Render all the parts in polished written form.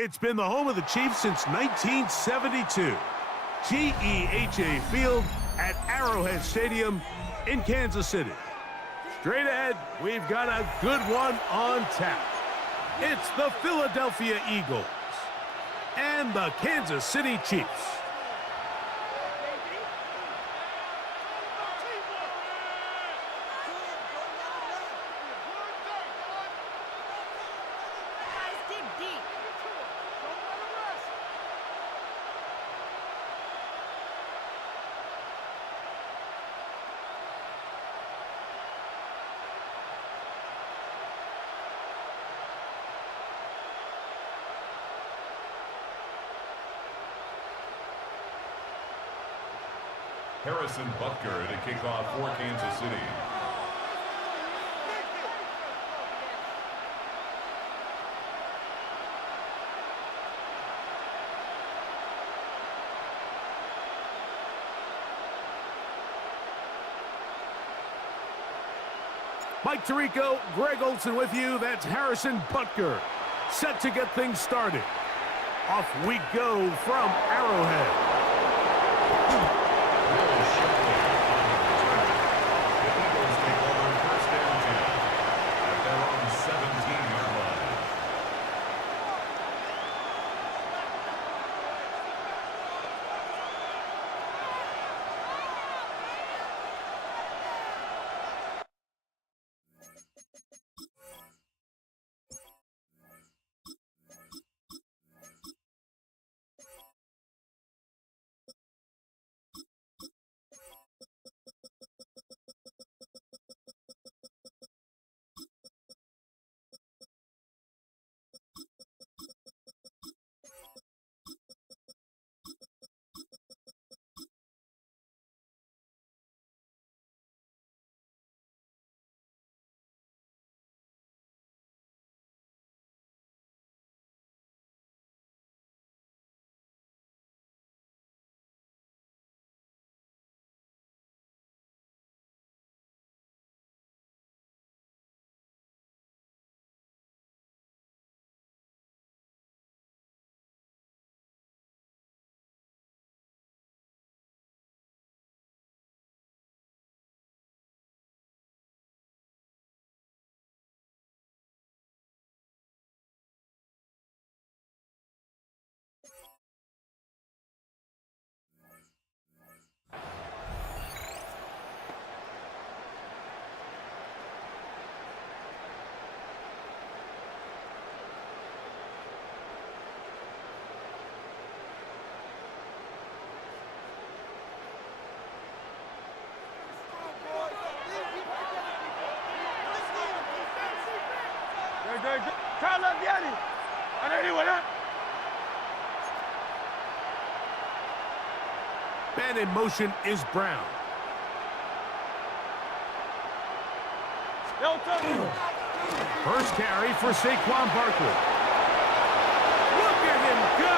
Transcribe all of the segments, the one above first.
It's been the home of the Chiefs since 1972. GEHA Field at Arrowhead Stadium in Kansas City. Straight ahead, we've got a good one on tap. It's the Philadelphia Eagles and the Kansas City Chiefs. Harrison Butker to kick off for Kansas City. Mike Tirico, Greg Olson with you. That's Harrison Butker, set to get things started. Off we go from Arrowhead. Man in motion is Brown. First carry for Saquon Barkley. Look at him go!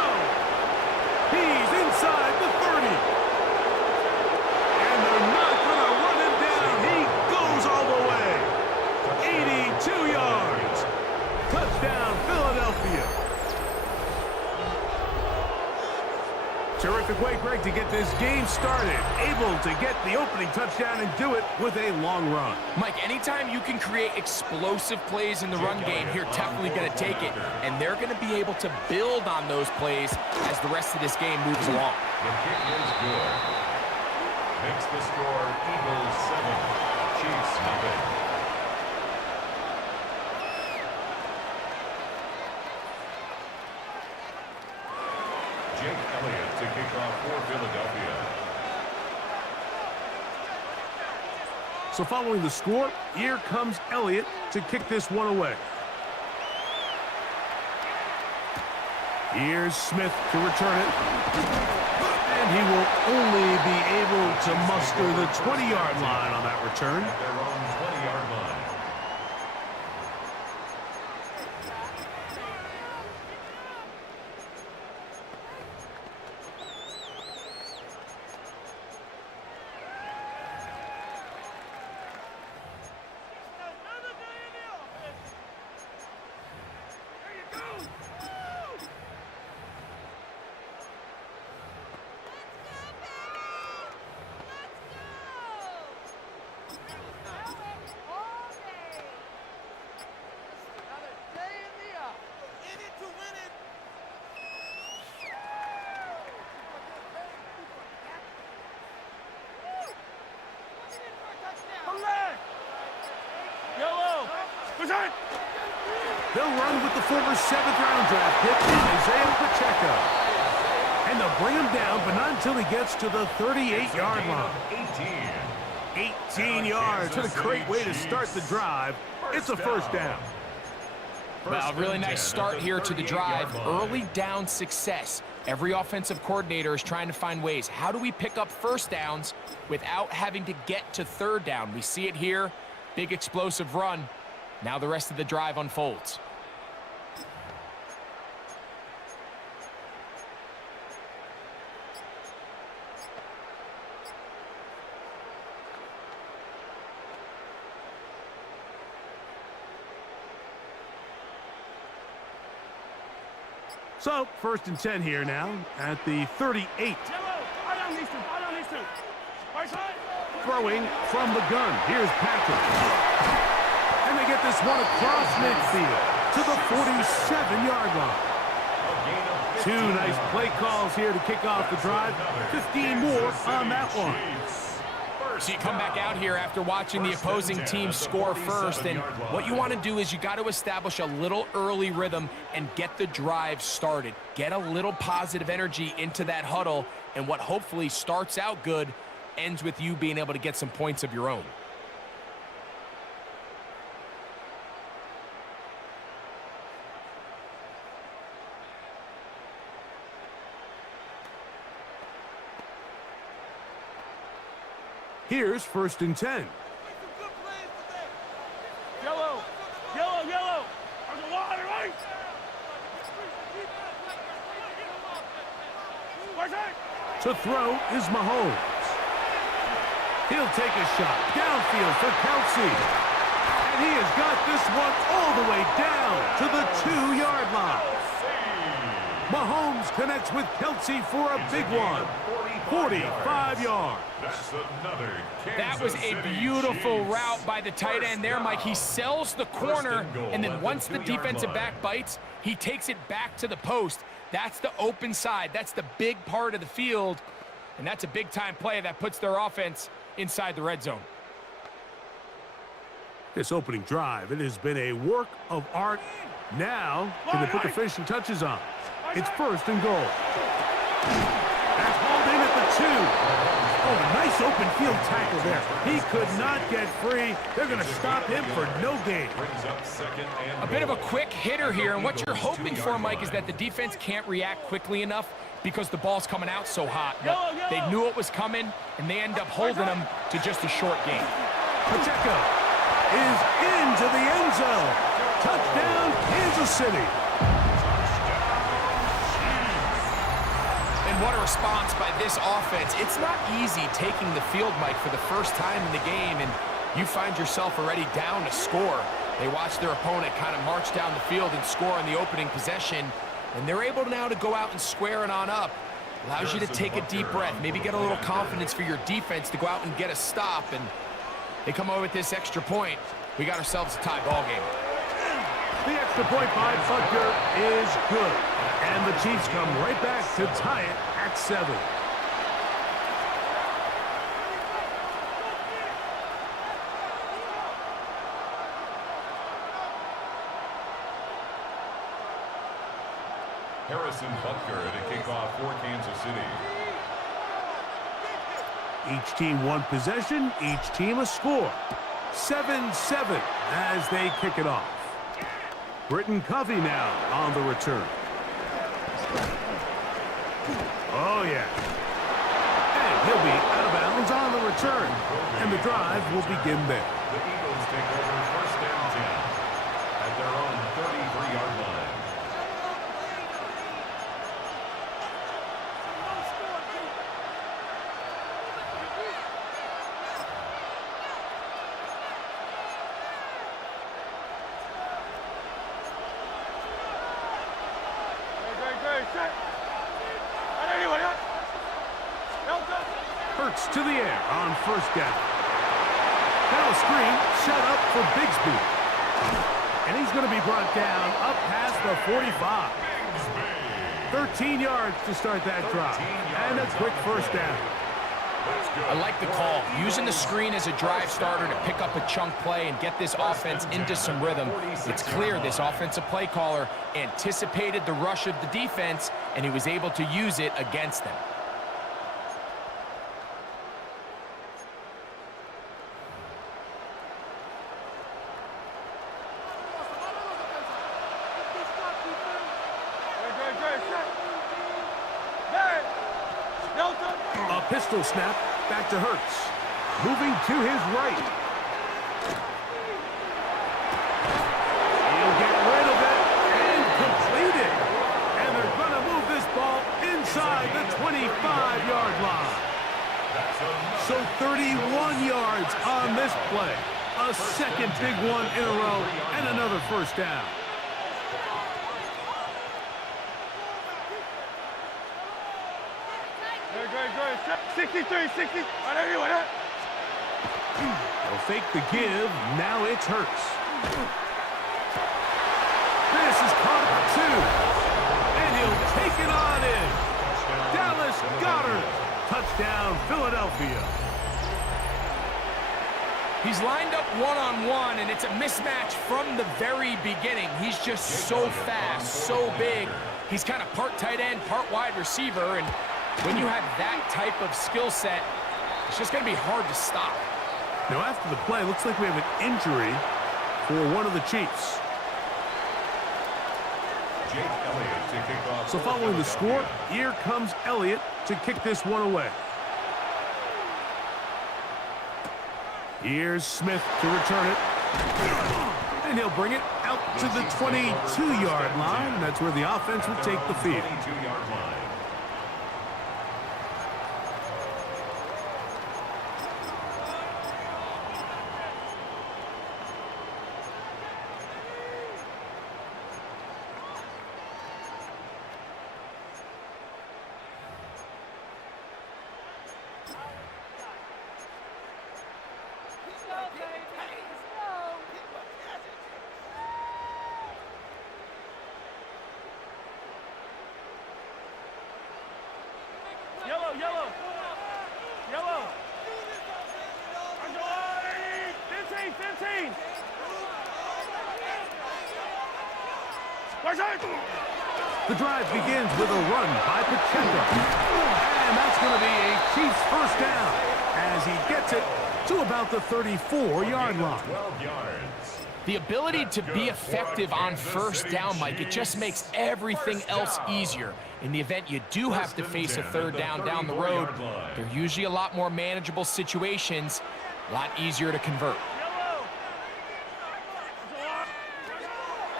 He's inside the 30. And they're not going to run him down. He goes all the way. 82 yards. Touchdown, Philadelphia. Terrific way, Greg, to get this game started. Able to get the opening touchdown and do it with a long run. Mike, anytime you can create explosive plays in the run game, you're definitely going to take it. And they're going to be able to build on those plays as the rest of this game moves along. The kick is good. Makes the score Eagles 7, Chiefs nothing. Jake Elliott to kick off for Philadelphia. So following the score, here comes Elliott to kick this one away. Here's Smith to return it. And he will only be able to muster the 20-yard line on that return. At their own 20-yard line. They'll run with the former 7th-round draft pick, Isaiah Pacheco. And they'll bring him down, but not until he gets to the 38-yard line. 18 yards. What a great way to start the drive. It's a first down. Well, a really nice start here to the drive. Early down success. Every offensive coordinator is trying to find ways. How do we pick up first downs without having to get to third down? We see it here. Big explosive run. Now the rest of the drive unfolds. So, 1st and 10 here now at the 38. Throwing from the gun. Here's Patrick. And they get this one across midfield to the 47-yard line. 2 nice play calls here to kick off the drive. 15 more on that one. So you come back out here after watching the opposing team score first, and what you want to do is you got to establish a little early rhythm and get the drive started. Get a little positive energy into that huddle, and what hopefully starts out good ends with you being able to get some points of your own. Here's 1st and 10. Yellow! Yellow! Yellow! There's a water, right? To throw is Mahomes. He'll take a shot downfield for Kelsey. And he has got this one all the way down to the 2-yard line. Mahomes connects with Kelsey for a big one. 45 yards. That's another That was a beautiful route by the tight end there, Mike. He sells the corner, and then once the defensive back bites, he takes it back to the post. That's the open side. That's the big part of the field, and that's a big-time play that puts their offense inside the red zone. This opening drive, it has been a work of art. Now, can they put the finishing touches on? It's 1st and goal. That's hauled in at the 2. Oh, nice Nice open field tackle there. He could not get free. They're going to stop him for no gain. Brings up second and A bit of a quick hitter here, and what you're hoping for, Mike, is that the defense can't react quickly enough because the ball's coming out so hot. But they knew it was coming, and they end up holding them to just a short gain. Pacheco is into the end zone. Touchdown, Kansas City. And what a response by this offense. It's not easy taking the field, Mike, for the first time in the game, and you find yourself already down to score. They watch their opponent kind of march down the field and score on the opening possession, and they're able now to go out and square it on up. Allows you to take a deep breath, maybe get a little confidence for your defense to go out and get a stop, and they come over with this extra point. We got ourselves a tie ball game. The extra point by Butker is good. And the Chiefs come right back to tie it at 7. Harrison Butker to kick off for Kansas City. Each team one possession, each team a score. 7-7 as they kick it off. Britton Covey now on the return. Oh, yeah. And he'll be out of bounds on the return. And the drive will begin there. The Eagles take over first down 10 at their own 33-yard line. Hurts to the air on first down. Now a screen set up for Bigsby. And he's going to be brought down up past the 45. 13 yards to start that drive. And a quick first down. I like the call. Using the screen as a drive starter to pick up a chunk play and get this offense into some rhythm. It's clear this offensive play caller anticipated the rush of the defense, and he was able to use it against them. A pistol snap back to Hurts. Moving to his right. He'll get rid of it and complete it. And they're going to move this ball inside the 25-yard line. So 31 yards on this play. A second big one in a row and another first down. Good. 63, 60. They'll fake the give. Now it's Hurts. This is caught for 2. And he'll take it on in. Dallas Goedert. Touchdown, Philadelphia. He's lined up one-on-one, and it's a mismatch from the very beginning. He's just so fast, so big. He's kind of part tight end, part wide receiver, and when you have that type of skill set, it's just going to be hard to stop. Now, after the play, looks like we have an injury for one of the Chiefs. Jake Elliott to kick off. So following the score, here comes Elliott to kick this one away. Here's Smith to return it. And he'll bring it out to the 22-yard line. And that's where the offense will take the field. 22-yard line. Yellow. 15. The drive begins with a run by Pacheco. And that's going to be a Chiefs first down. as he gets it to about the 34-yard line. 12 yards. The ability to be effective on first down, Mike, it just makes everything else easier. In the event you do have to face a third down the road, they're usually a lot more manageable situations, a lot easier to convert.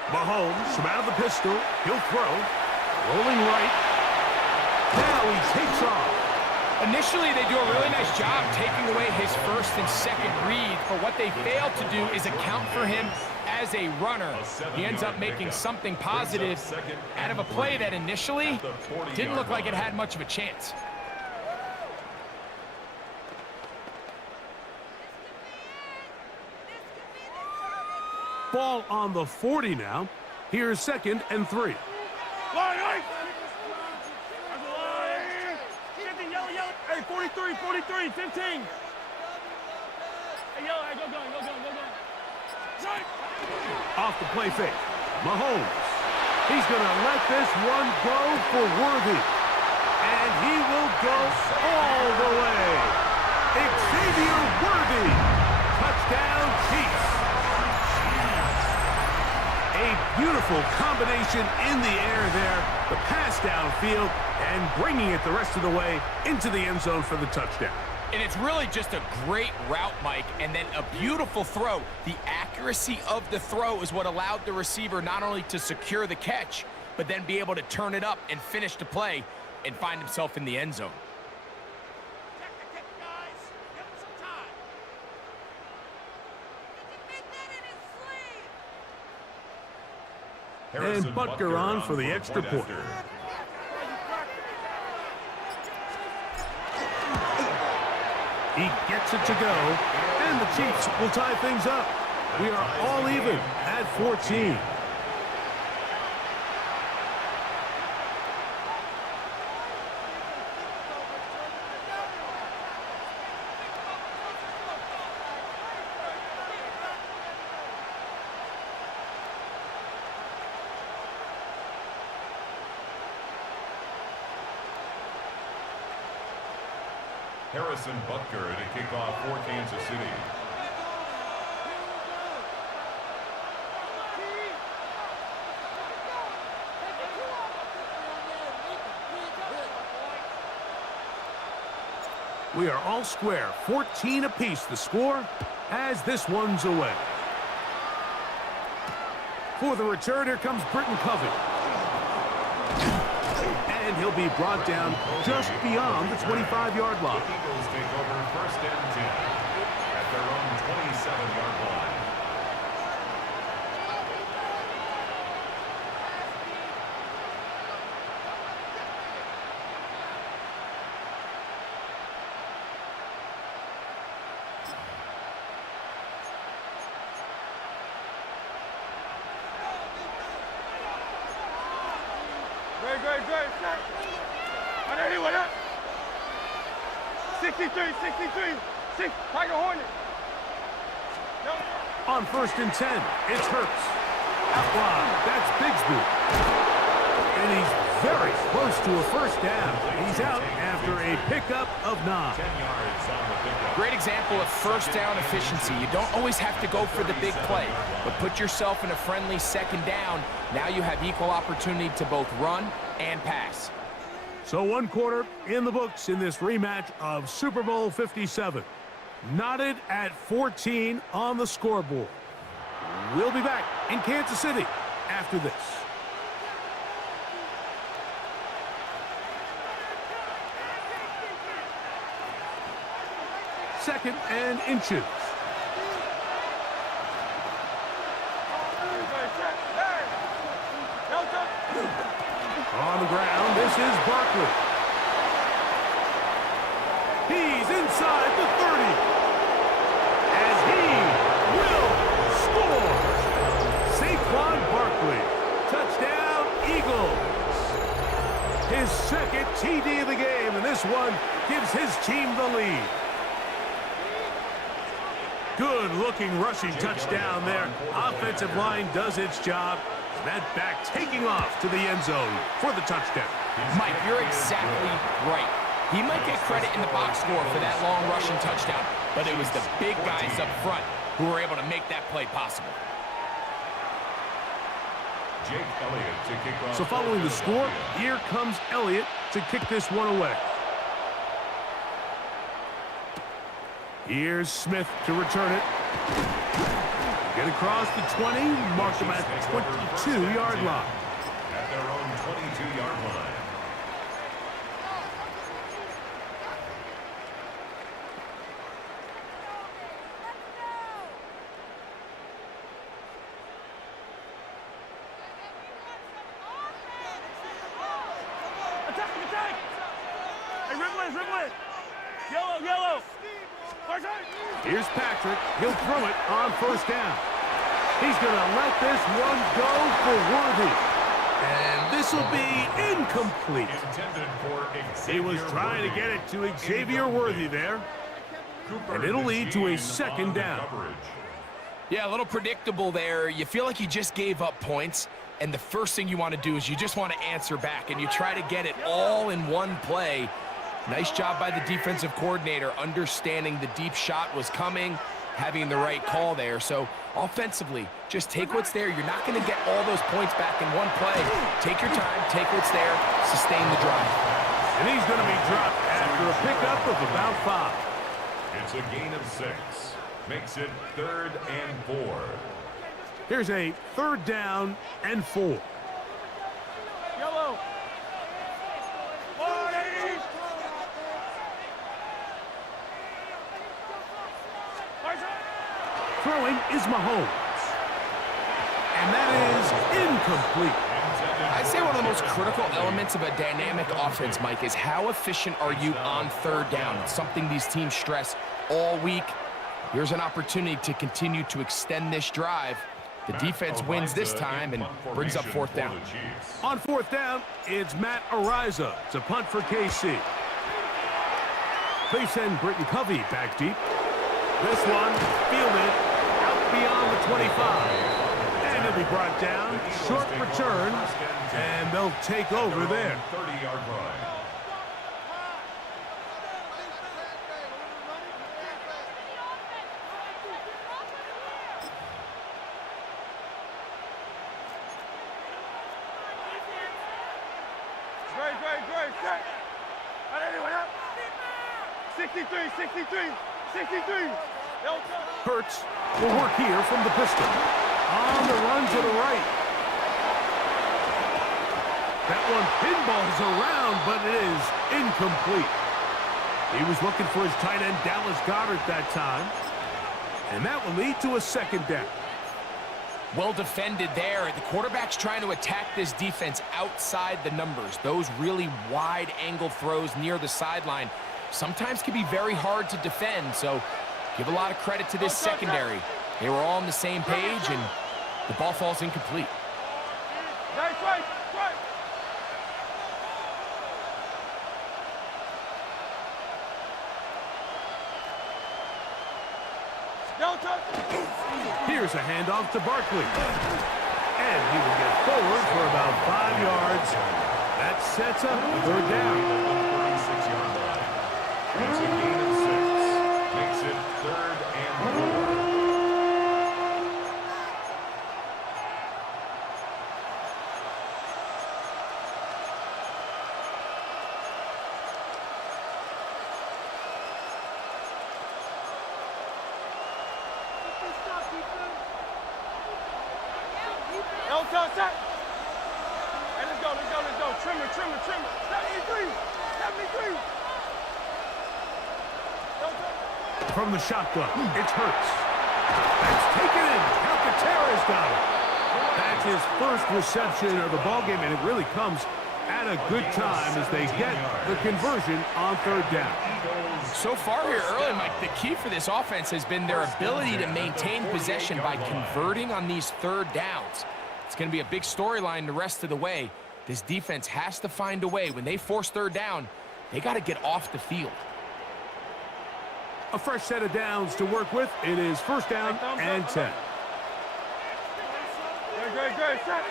Mahomes from out of the pistol. He'll throw. Rolling right. Now he takes off. Initially, they do a really nice job taking away his first and second read, but what they fail to do is account for him as a runner. He ends up making something positive out of a play that initially didn't look like it had much of a chance. Ball on the 40 now. Here's 2nd and 3. Line. Yellow. Hey, 43, 15. Hey, yellow, hey, go. Right. Off the play fake. Mahomes. He's going to let this one go for Worthy. And he will go all the way. Xavier Worthy. Touchdown, Chiefs. A beautiful combination in the air there. The pass downfield and bringing it the rest of the way into the end zone for the touchdown. And it's really just a great route, Mike, and then a beautiful throw. The accuracy of the throw is what allowed the receiver not only to secure the catch, but then be able to turn it up and finish the play and find himself in the end zone. And Butker on for the extra point. He gets it to go, and the Chiefs will tie things up. We are all even at 14. Harrison Butker to kick off for Kansas City. We are all square, 14 apiece the score as this one's away. For the return, here comes Britton Covey. And he'll be brought down just beyond the 25-yard line. The Eagles take over 1st and 10 at their own 27-yard line. Great. On anyway, 63. 6, Tiger Hornet. On 1st and 10, it's Hurts. Out wide, that's Bigsby. And he's very close to a first down. He's out after a pickup of 9. 10 yards on the pickup. Great example of first down efficiency. You don't always have to go for the big play, but put yourself in a friendly 2nd down. Now you have equal opportunity to both run and pass. So 1 quarter in the books in this rematch of Super Bowl 57. Knotted at 14 on the scoreboard. We'll be back in Kansas City after this. Second and inches. On the ground, this is Barkley. He's inside the 30. As he will score. Saquon Barkley. Touchdown, Eagles. His 2nd TD of the game, and this one gives his team the lead. Good-looking rushing touchdown there. Offensive line does its job. That back taking off to the end zone for the touchdown. Mike, you're exactly right. He might get credit in the box score for that long rushing touchdown, but it was the big guys up front who were able to make that play possible. Jake Elliott to kick off. So following the score, here comes Elliott to kick this one away. Here's Smith to return it. Get across the 20, mark them at 22-yard line. At their own 22-yard line. Attack! Hey, Ripley! Yellow! Here's Patrick. He'll throw it on first down. He's going to let this one go for Worthy. And this will be incomplete. Intended for He was trying to get it to Xavier Worthy there. And it'll lead to a second down. Yeah, a little predictable there. You feel like you just gave up points, and the first thing you want to do is you just want to answer back, and you try to get it all in one play. Nice job by the defensive coordinator, understanding the deep shot was coming, having the right call there. So offensively, just take what's there. You're not going to get all those points back in one play. Take your time, take what's there, sustain the drive. And he's going to be dropped after a pickup of about 5. It's a gain of 6. Makes it 3rd and 4. Here's a 3rd down and 4. Yellow! Throwing is Mahomes. And that is incomplete. I'd say one of the most critical elements of a dynamic offense, Mike, is how efficient are you on 3rd down? It's something these teams stress all week. Here's an opportunity to continue to extend this drive. The defense wins this time and brings up 4th down. On 4th down, it's Matt Ariza to punt for KC. They send Britton Covey back deep. This one fielded out beyond the 25. And it'll be brought down. Short return. And they'll take over there. 30-yard line. Great. 63. Hurts will work here from the pistol. On the run to the right. That one pinballs around, but it is incomplete. He was looking for his tight end, Dallas Goedert, that time. And that will lead to a 2nd down. Well defended there. The quarterback's trying to attack this defense outside the numbers. Those really wide angle throws near the sideline sometimes can be very hard to defend, so give a lot of credit to this secondary. They were all on the same page, and the ball falls incomplete. Right. Here's a handoff to Barkley. And he will get forward for about 5 yards. That sets up 3rd down. 36-yard line. It's a gain of 6. Makes it 3rd and 4. Set. Hey, let's go. Trimmer. 73. From the shotgun, it's Hurts. That's taken in. Alcantara's got it. That's his first reception of the ballgame, and it really comes at a good time as they get the conversion on 3rd down. So far here early, Mike, the key for this offense has been their ability to maintain possession by converting on these 3rd downs. It's going to be a big storyline the rest of the way. This defense has to find a way. When they force 3rd down, they got to get off the field. A fresh set of downs to work with. It is 1st down and 10. Good. Set.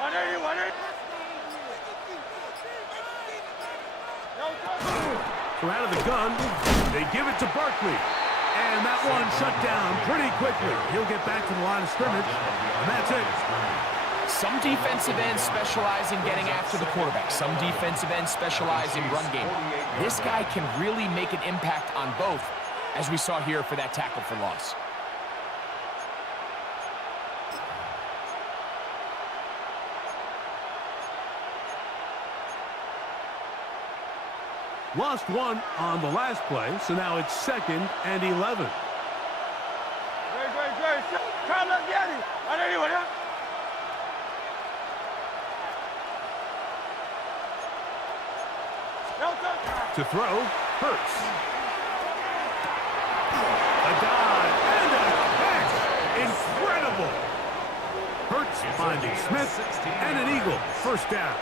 180. So out of the gun, they give it to Barkley. And that one shut down pretty quickly. He'll get back to the line of scrimmage, and that's it. Some defensive ends specialize in getting after the quarterback. Some defensive ends specialize in run game. This guy can really make an impact on both, as we saw here for that tackle for loss. Lost one on the last play, so now it's 2nd and 11. To throw, Hurts. A dive and a catch. Incredible. Hurts finding Smith and an Eagle. First down.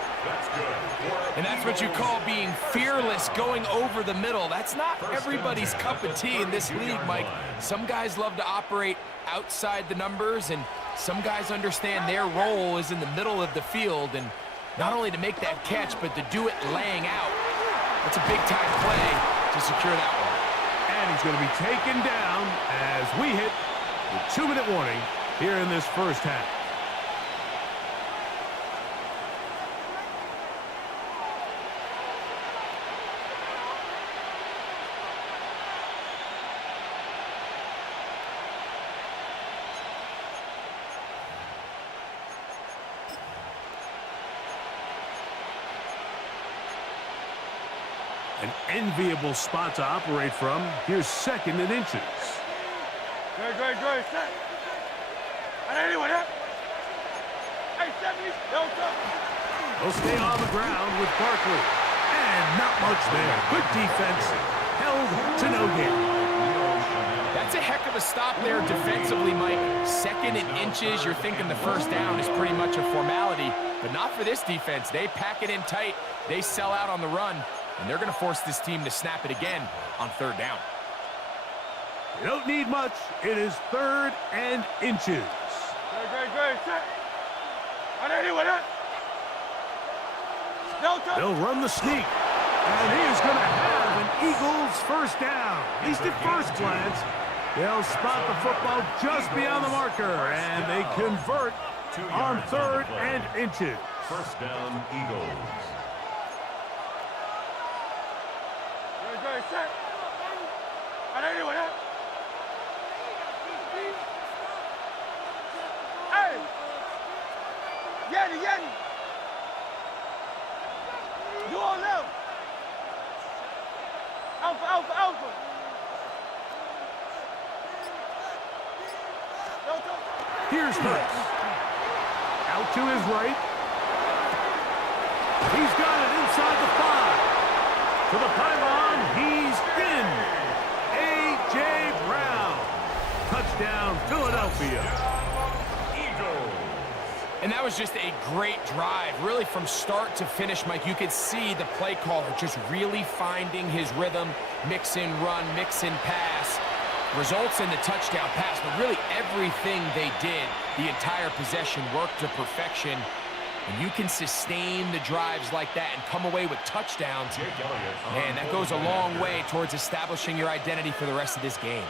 And that's what you call being fearless, going over the middle. That's not everybody's cup of tea in this league, Mike. Some guys love to operate outside the numbers, and some guys understand their role is in the middle of the field, and not only to make that catch, but to do it laying out. That's a big-time play to secure that one. And he's going to be taken down as we hit the 2-minute warning here in this first half. An enviable spot to operate from. Here's 2nd and inches. Good. Set. Anyone up? Hey, 70. They'll stay on the ground with Barkley. And not much there. Good defense. Held to no gain. That's a heck of a stop there defensively, Mike. 2nd and inches. You're thinking the first down is pretty much a formality. But not for this defense. They pack it in tight. They sell out on the run. And they're going to force this team to snap it again on 3rd down. You don't need much. It is 3rd and inches. Good. Set. Anyone up? They'll run the sneak. And he is going to have an Eagles first down. At least at first glance. They'll spot the football just beyond the marker. And they convert on 3rd and inches. First down, Eagles. Set. Anyone up? Hey! Yeti! You all left! Alpha! Here's Hurts. Out to his right. He's got it inside the 5. To the pylon, he's in. A.J. Brown. Touchdown, Philadelphia. Eagles. And that was just a great drive, really from start to finish, Mike. You could see the play caller just really finding his rhythm, mix in run, mix in pass. Results in the touchdown pass, but really everything they did, the entire possession worked to perfection. And you can sustain the drives like that and come away with touchdowns. Man, that goes a long way towards establishing your identity for the rest of this game.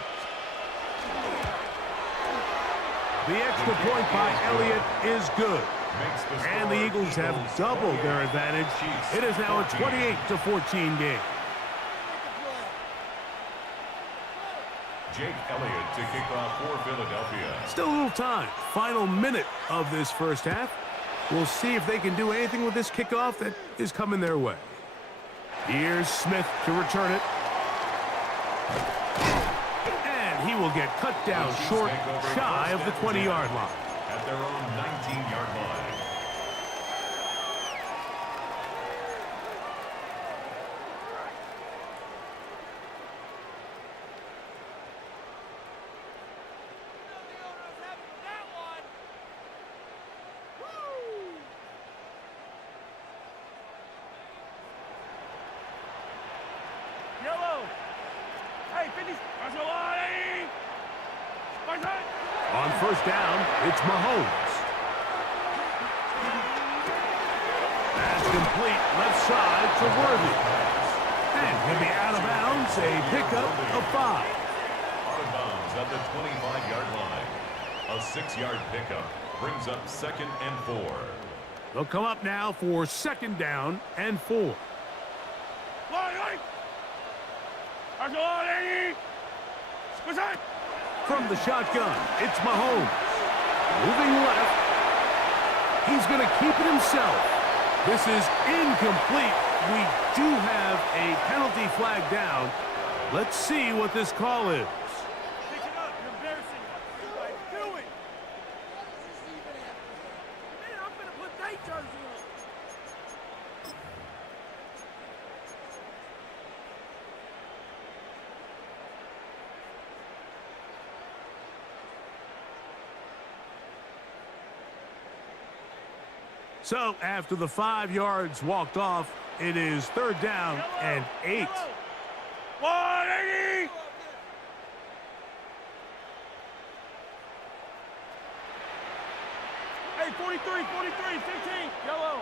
The extra point by Elliott is good. And the Eagles have doubled their advantage. It is now a 28-14 game. Jake Elliott to kick off for Philadelphia. Still a little time. Final minute of this first half. We'll see if they can do anything with this kickoff that is coming their way. Here's Smith to return it. And he will get cut down short, shy of the 20-yard line. At their own 19-yard line. On first down, it's Mahomes. Pass complete left side to Worthy. And he'll be out of bounds, a pickup of 5. Out of bounds at the 25-yard line. A 6-yard pickup brings up 2nd and 4. They'll come up now for 2nd down and 4. From the shotgun, it's Mahomes. Moving left. He's going to keep it himself. This is incomplete. We do have a penalty flag down. Let's see what this call is. Pick it up. You're embarrassing. What are you doing? Man, I'm going to put that jersey on. So after the 5 yards walked off, it is 3rd down and 8. 180! Hey, 43, 15, yellow.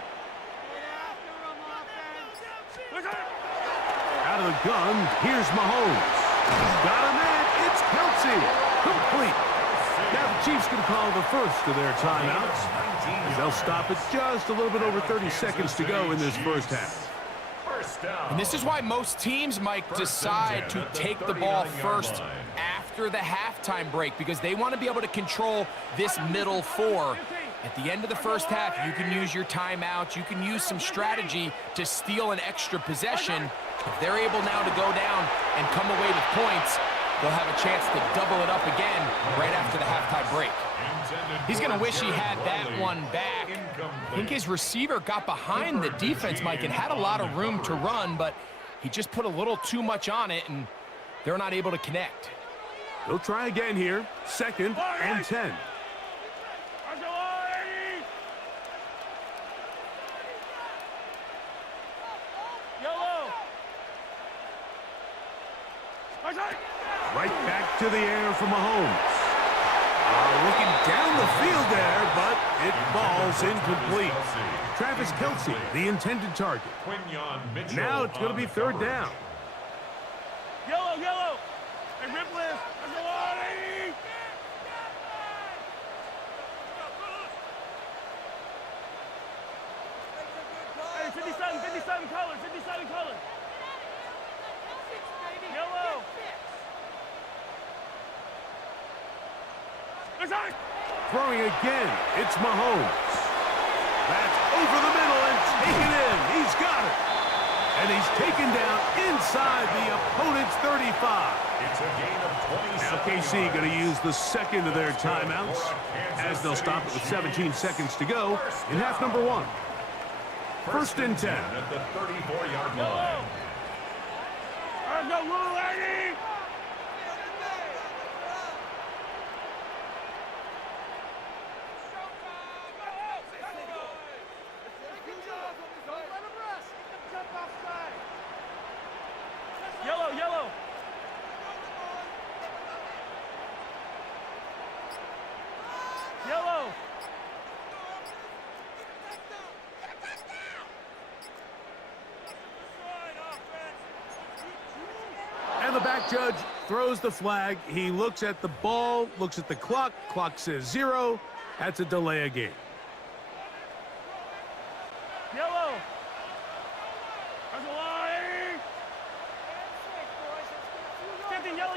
Out of the gun, here's Mahomes. Got him in. It's Kelsey. Complete. Now the Chiefs can call the first of their timeouts. They'll stop it just a little bit over 30 seconds to go in this first half. And this is why most teams, Mike, decide to take the ball first after the halftime break, because they want to be able to control this middle 4. At the end of the first half, you can use your timeouts. You can use some strategy to steal an extra possession. If they're able now to go down and come away with points, they'll have a chance to double it up again right after the halftime break. He's going to wish he had that one back. I think his receiver got behind the defense, Mike, and had a lot of room to run, but he just put a little too much on it, and they're not able to connect. They'll try again here. 2nd and 10. Right back to the air for Mahomes. Looking down the field there, but it falls incomplete. Travis Kelsey, the intended target. Now it's going to be 3rd down. Yellow. Hey, Ripley. There's a lot, 80. Hey, 57 colors, 57 colors. Yellow. Throwing again, it's Mahomes. That's over the middle and taken in. He's got it. And he's taken down inside the opponent's 35. It's a gain of 27. Now KC going to use the 2nd of their timeouts as they'll stop it with 17 seconds to go in half number 1. 1st and 10. At the 34-yard line. There's no rule, 80. Yellow. And the back judge throws the flag. He looks at the ball, looks at the clock. Clock says 0. That's a delay of game. Yellow. There's a line. 50, yellow.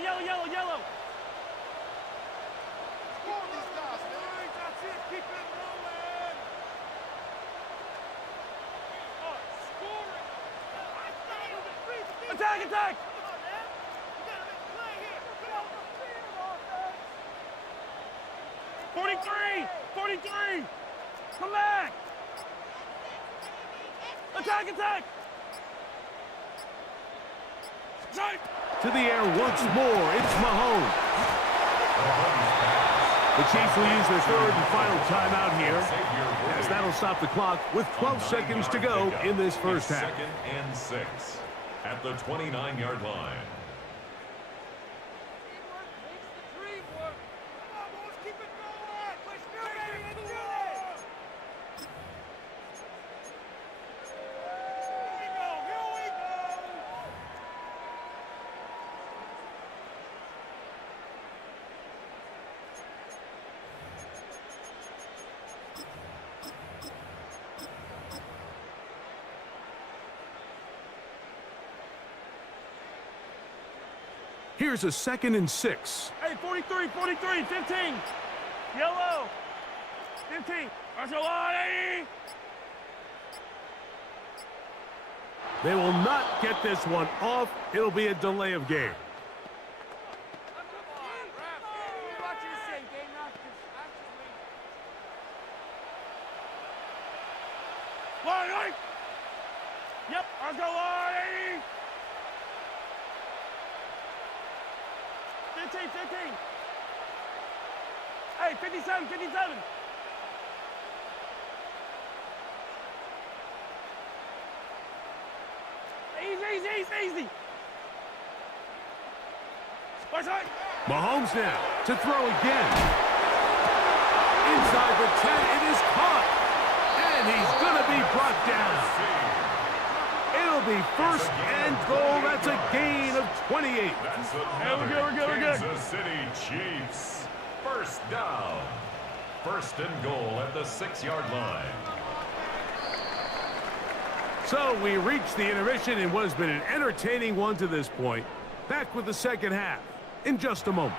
That's it. Keep it rolling. Oh, scoring. Attack. 43. Come back. Attack. To the air once more, it's Mahomes. The Chiefs will use their 3rd and final timeout here, as that'll stop the clock with 12 seconds to go in this first half. 2nd and 6 at the 29-yard line. Here's a 2nd and 6. Hey, 43, 43, 15. Yellow. 15. That's a lot, 80. They will not get this one off. It'll be a delay of game. Line, yep, let's go, line, 80. 15, 15. Hey, 57, 57. Easy. What's that? Mahomes now to throw again. Inside the 10, it is caught. And he's going to be brought down. It'll be 1st and goal. That's a gain of 28. We're good. Kansas City Chiefs. 1st down. 1st and goal at the 6-yard line. So we reached the intermission in what has been an entertaining one to this point. Back with the 2nd half in just a moment.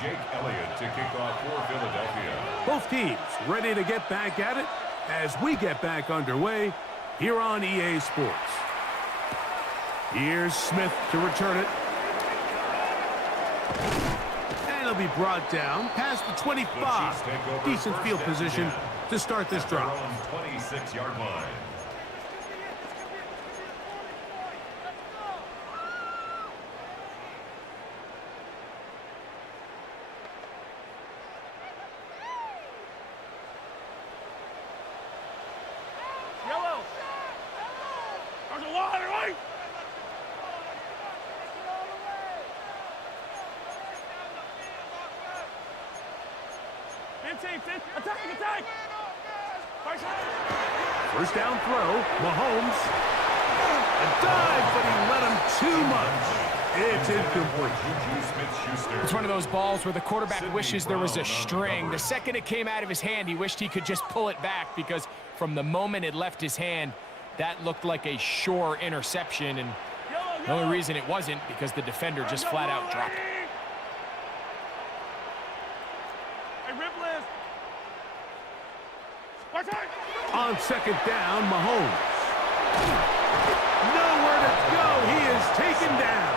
Jake Elliott to kick off for Philadelphia. Both teams ready to get back at it as we get back underway here on EA Sports. Here's Smith to return it. And it'll be brought down past the 25. Decent field position to start this drive. 26-yard line. Yellow. There's a lot, right? Attack! First down throw, Mahomes. A dive, but he let him too much. It's incomplete. It's one of those balls where the quarterback wishes there was a string. The second it came out of his hand, he wished he could just pull it back because from the moment it left his hand, that looked like a sure interception. And the only reason it wasn't because the defender just flat out dropped it. On 2nd down, Mahomes. Nowhere to go. He is taken down.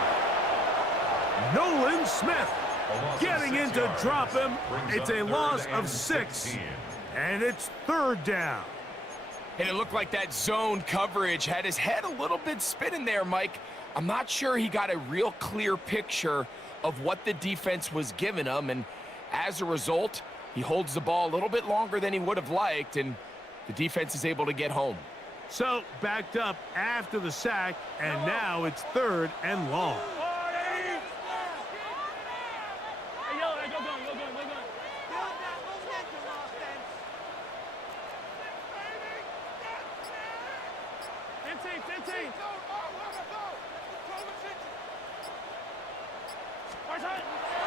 Nolan Smith getting in to drop him. It's a loss of 6, and it's 3rd down. And it looked like that zone coverage had his head a little bit spinning there, Mike. I'm not sure he got a real clear picture of what the defense was giving him, and as a result, he holds the ball a little bit longer than he would have liked, and the defense is able to get home. So, backed up after the sack, and now it's 3rd and long.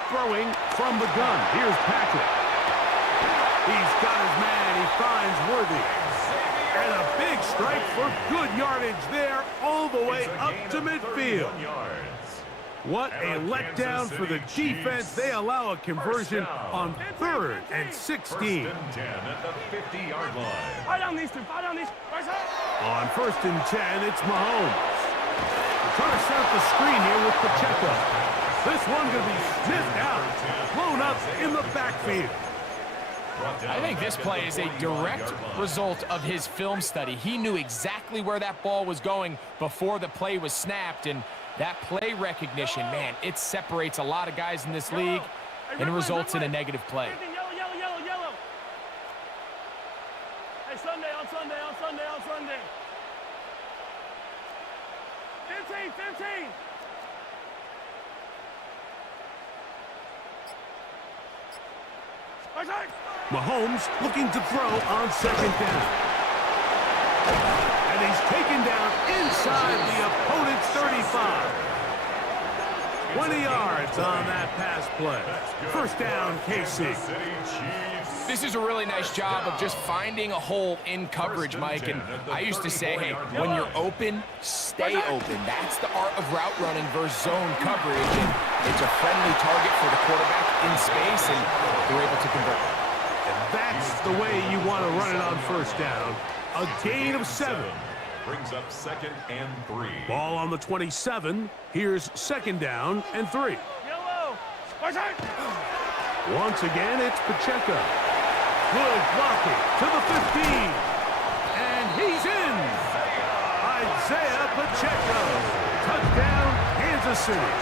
Throwing from the gun. Here's Patrick. He's got his man. He finds Worthy. And a big strike for good yardage there all the way up to midfield. What a letdown for the defense. They allow a conversion on 3rd and 16. 1st and 10 at the 50-yard line. On On 1st and 10, it's Mahomes. They're trying to set up the screen here with Pacheco. This one going to be sniffed out, blown up in the backfield. I think this play is a direct result of his film study. He knew exactly where that ball was going before the play was snapped, and that play recognition, man, it separates a lot of guys in this league and results in a negative play. Yellow. Hey, Sunday. 15. Mahomes looking to throw on 2nd down. And he's taken down inside the opponent's 35. 20 yards on that pass play. 1st down, KC. Kansas City Chiefs This is a really nice job of just finding a hole in coverage, Mike. And I used to say, hey, when you're open, stay open. That's the art of route running versus zone coverage. And it's a friendly target for the quarterback in space, and they're able to convert. And that's the way you want to run it on first down. A gain of 7. Brings up 2nd and 3. Ball on the 27. Here's 2nd down and 3. Yellow. Once again, it's Pacheco. Good blocking to the 15. And he's in. Isaiah Pacheco. Touchdown, Kansas City.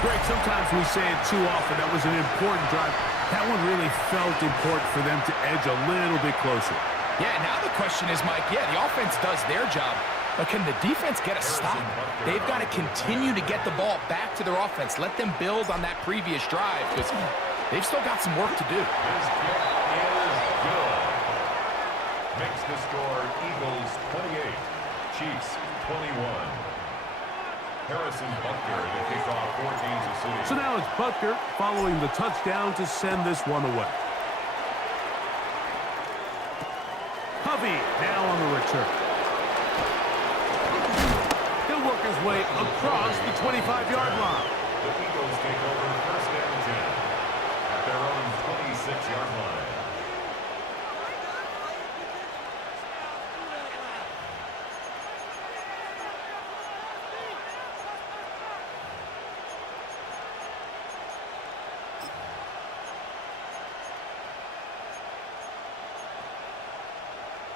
Greg, sometimes we say it too often. That was an important drive. That one really felt important for them to edge a little bit closer. Yeah, now the question is, Mike, yeah, the offense does their job, but can the defense get a stop? They've got to continue to get the ball back to their offense. Let them build on that previous drive, because they've still got some work to do. His kick is good. Makes the score Eagles 28, Chiefs 21. Harrison Butker to kick off for Kansas City. So now it's Butker following the touchdown to send this one away. Covey now on the return. He'll work his way across the 25-yard line. The Eagles take over 1st and 10 at their own 26-yard line.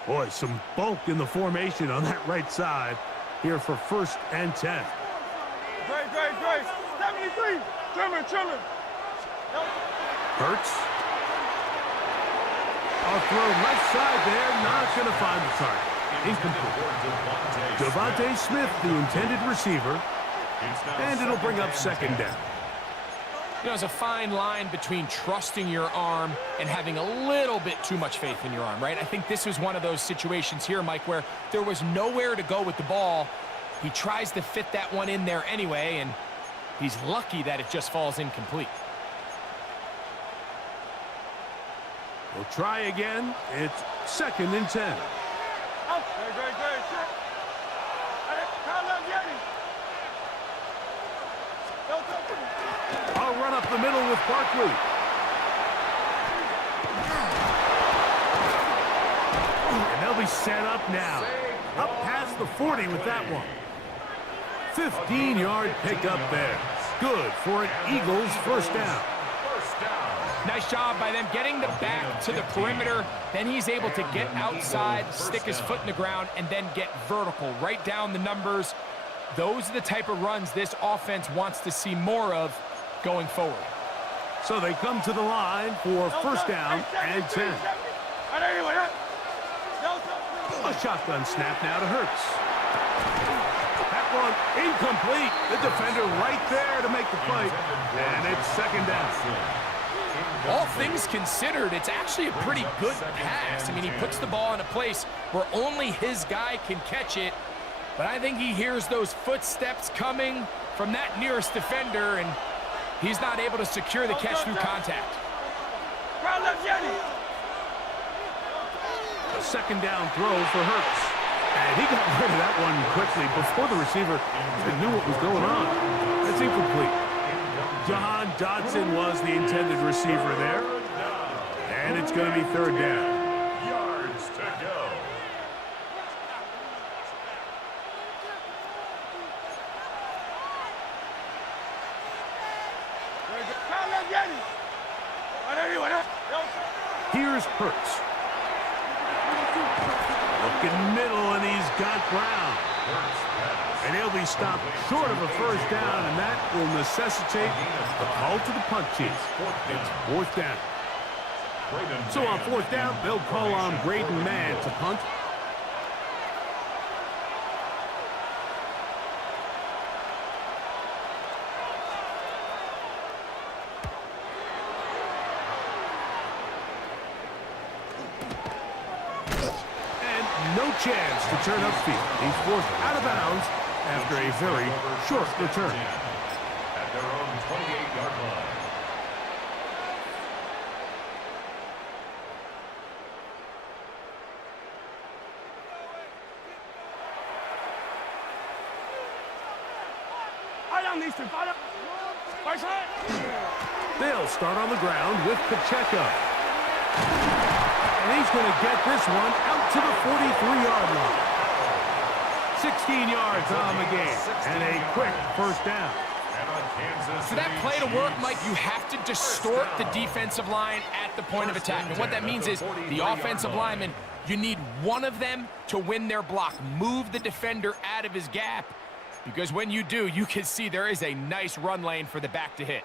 Boy, some bulk in the formation on that right side here for 1st and 10. Grace. 73. Children. Hurts. A throw left side there, not going to find the target. Incomplete. Devontae Smith, the intended receiver, and it'll bring up 2nd down. You know, there's a fine line between trusting your arm and having a little bit too much faith in your arm, right? I think this was one of those situations here, Mike, where there was nowhere to go with the ball. He tries to fit that one in there anyway, and he's lucky that it just falls incomplete. We'll try again. It's 2nd and 10. I'll run up the middle with Barkley. And they'll be set up now. Up past the 40 with that one. 15-yard pickup there. Good for an Eagles 1st down. Nice job by them getting the back to the perimeter. Then he's able to get outside, stick his foot in the ground, and then get vertical. Right down the numbers. Those are the type of runs this offense wants to see more of going forward. So they come to the line for 1st down and 10. A shotgun snap now to Hurts. That one incomplete. The defender right there to make the play. And it's 2nd down. All things considered, it's actually a pretty good pass. I mean, he puts the ball in a place where only his guy can catch it. But I think he hears those footsteps coming from that nearest defender, and he's not able to secure the catch through contact. A 2nd down throw for Hurts. And he got rid of that one quickly before the receiver even knew what was going on. That's incomplete. Jahan Dotson was the intended receiver there. And it's going to be 3rd down. Yards to go. Here's Hurts. Looking middle, and he's got Brown. And he'll be stopped short of a 1st down, and that will necessitate a call to the punt team. It's 4th down. So on 4th down, they'll call on Braden Mann to punt. No chance to turn upfield. He's forced out of bounds after a very short return. At their own 28-yard line. They'll start on the ground with Pacheco. And he's going to get this one out to the 43-yard line. 16 yards on the game, and a quick first down. For that play to work, Mike, you have to distort the defensive line at the point of attack. And what that means is the offensive lineman, you need one of them to win their block. Move the defender out of his gap, because when you do, you can see there is a nice run lane for the back to hit.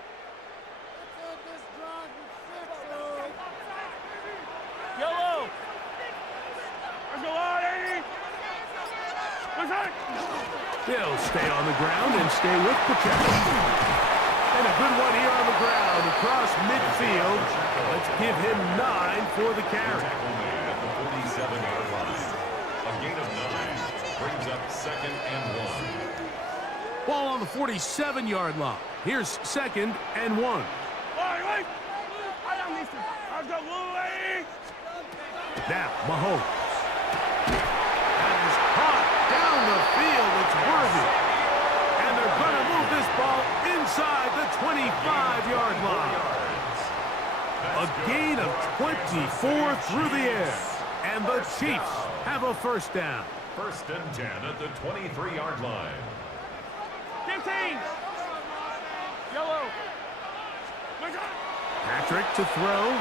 Yellow. They'll stay on the ground and stay with Pacheco. And a good one here on the ground across midfield. Let's give him 9 for the carry. Tackle made at the 47-yard line. A gain of 9 brings up 2nd and 1. Ball on the 47-yard line. Here's 2nd and 1. Now, Mahomes. That is caught down the field. It's worthy. And they're going to move this ball inside the 25-yard line. A gain of 24 through the air. And the Chiefs have a first down. 1st and 10 at the 23-yard line. 15. Yellow. Patrick to throw.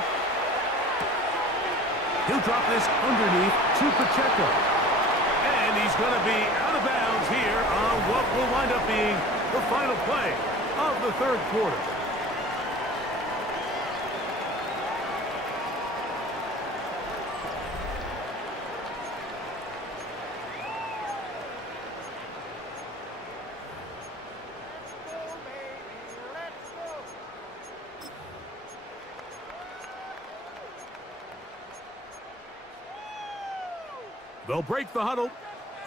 He'll drop this underneath to Pacheco. And he's going to be out of bounds here on what will wind up being the final play of the third quarter. They'll break the huddle.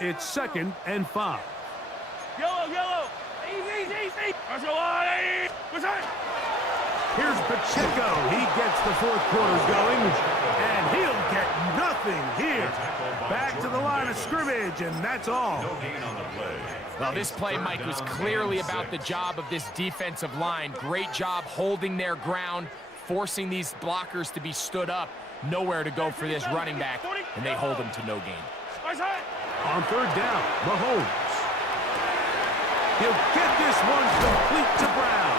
It's 2nd and 5. Yellow. Easy. Here's Pacheco. He gets the fourth quarter going, and he'll get nothing here. Back to the line of scrimmage, and that's all. No gain on the play. Well, this play, Mike, was clearly about the job of this defensive line. Great job holding their ground, forcing these blockers to be stood up. Nowhere to go for this running back, and they hold him to no gain. On third down, Mahomes. He'll get this one complete to Brown.